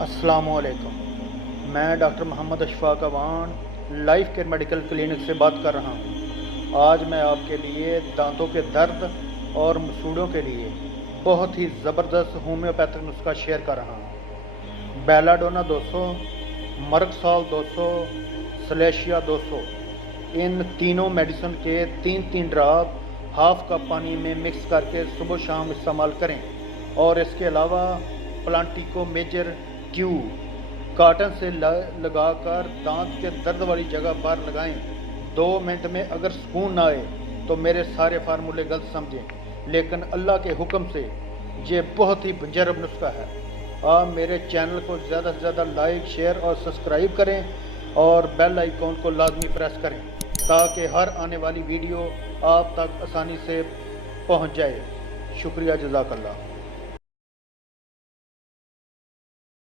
अस्सलामुअलैकुम। मैं doctor Mohammad Ashfaq Awan life care medical clinic से बात कर रहा हूँ। आज मैं आपके लिए दांतों के दर्द और मसूड़ों के लिए बहुत ही ज़बरदस्त होम्योपैथिक नुस्खा शेयर कर रहा हूँ। बेलाडोना 200, मर्कसॉल 200, सलेशिया 200, इन तीनों मेडिसिन के 3-3 ड्रॉप हाफ कप पानी में मिक्स करके सुबह शाम इस्तेमाल करें। और इसके अलावा प्लांटिको मेजर क्यू कॉटन से लगाकर दांत के दर्द वाली जगह पर लगाएं। 2 मिनट में अगर सुकून ना आए तो मेरे सारे फार्मूले गलत समझें, लेकिन अल्लाह के हुक्म से ये बहुत ही मुजरब नुस्खा है। आप मेरे चैनल को ज़्यादा से ज़्यादा लाइक, शेयर और सब्सक्राइब करें और बेल आइकॉन को लाजमी प्रेस करें ताकि हर आने वाली वीडियो आप तक आसानी से पहुंच जाए। शुक्रिया, जज़ाकल्लाह।